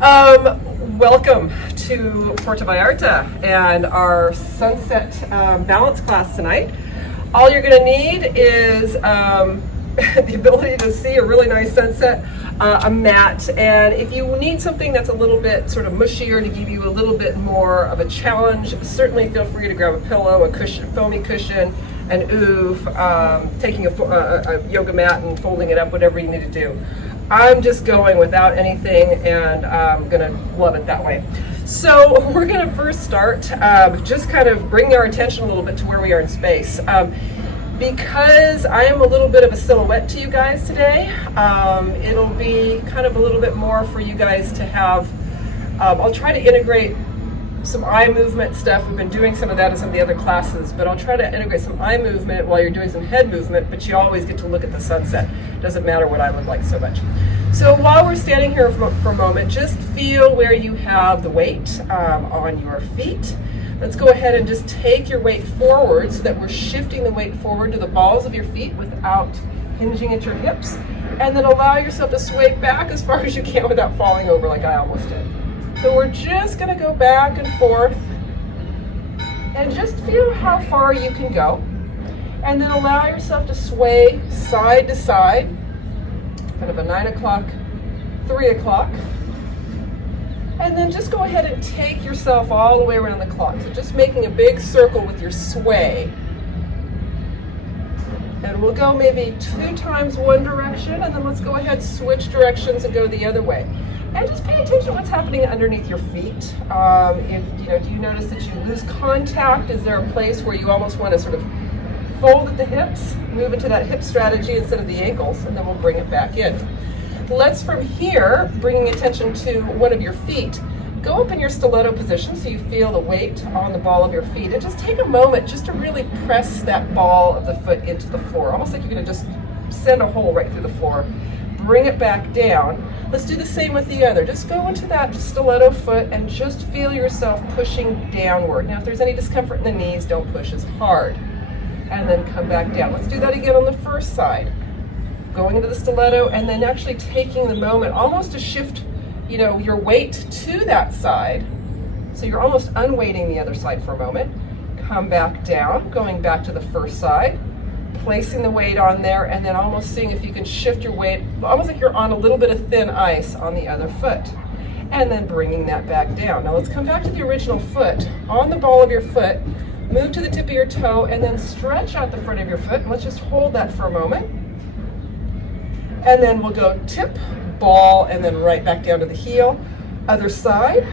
Welcome to Puerto Vallarta and our sunset balance class tonight. All you're going to need is the ability to see a really nice sunset, a mat, and if you need something that's a little bit sort of mushier to give you a little bit more of a challenge, certainly feel free to grab a pillow, a cushion, foamy cushion, an oeuf, taking a yoga mat and folding it up, whatever you need to do. I'm just going without anything, and I'm gonna love it that way. So we're gonna first start just kind of bringing our attention a little bit to where we are in space. Because I am a little bit of a silhouette to you guys today, it'll be kind of a little bit more for you guys to have. I'll try to integrate some eye movement stuff. We've been doing some of that in some of the other classes, but I'll try to integrate some eye movement while you're doing some head movement, but you always get to look at the sunset. Doesn't matter what I look like so much. So while we're standing here for a moment, just feel where you have the weight on your feet. Let's go ahead and just take your weight forward so that we're shifting the weight forward to the balls of your feet without hinging at your hips, and then allow yourself to sway back as far as you can without falling over like I almost did. So we're just going to go back and forth and just feel how far you can go, and then allow yourself to sway side to side, kind of a 9 o'clock, 3 o'clock, and then just go ahead and take yourself all the way around the clock. So just making a big circle with your sway. And we'll go maybe 2 times one direction, and then let's go ahead, switch directions and go the other way. And just pay attention to what's happening underneath your feet. Do you notice that you lose contact? Is there a place where you almost want to sort of fold at the hips, move into that hip strategy instead of the ankles, and then we'll bring it back in. Let's, from here, bringing attention to one of your feet, go up in your stiletto position so you feel the weight on the ball of your feet, and just take a moment just to really press that ball of the foot into the floor, almost like you're going to just send a hole right through the floor. Bring it back down. Let's do the same with the other. Just go into that stiletto foot and just feel yourself pushing downward. Now, if there's any discomfort in the knees, don't push as hard. And then come back down. Let's do that again on the first side. Going into the stiletto and then actually taking the moment almost to shift, your weight to that side. So you're almost unweighting the other side for a moment. Come back down, going back to the first side, placing the weight on there, and then almost seeing if you can shift your weight, almost like you're on a little bit of thin ice on the other foot. And then bringing that back down. Now let's come back to the original foot. On the ball of your foot, move to the tip of your toe, and then stretch out the front of your foot. And let's just hold that for a moment. And then we'll go tip, ball, and then right back down to the heel. Other side.